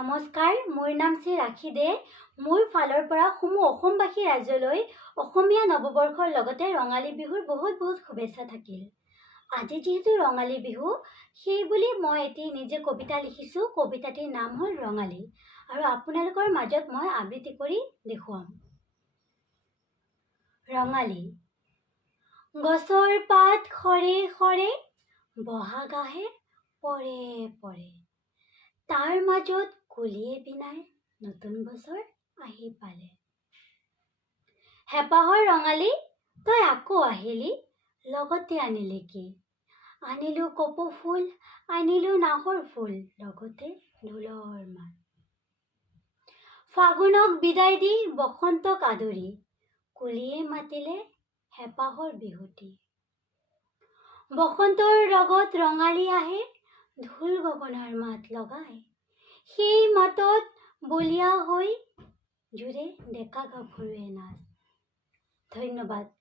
নমস্কাৰ, মোৰ নাম শ্ৰী ৰাখী দে। মোৰ ফালৰ পৰা সমূহ অসমবাসী ৰাজ্যলৈ অসমীয়া নৱবৰ্ষৰ লগতে ৰঙালী বিহুৰ বহুত শুভেচ্ছা থাকিল। আজি যিহেতু ৰঙালী বিহু, সেই বুলি মই এটি নিজে কবিতা লিখিছোঁ। কবিতাটিৰ নাম হ'ল ৰঙালী, আৰু আপোনালোকৰ মাজত মই আবৃত্তি কৰি দেখুৱাম। ৰঙালী। গছৰ পাত সৰে সৰে, বহাগ আহে পৰে পৰে। তাৰ মাজত কুলিয়ে বিনাই নতুন বছৰ আহি পালে। হেঁপাহৰ ৰঙালী, তই আকৌ আহিলি, লগতে আনিলি কি? আনিলো কপৌ ফুল, আনিলো নাহৰ ফুল, লগতে ঢোলৰ মাত। ফাগুনক বিদায় দি বসন্তক আদৰি, কুলিয়ে মাতিলে হেঁপাহৰ বিহুটি। বসন্তৰ লগত ৰঙালী আহে, ঢোল গগনাৰ মাত লগাই। সেই মাতত বলিয়া হৈ জুৰে ডেকা গাভৰুৱে নাচ। ধন্যবাদ।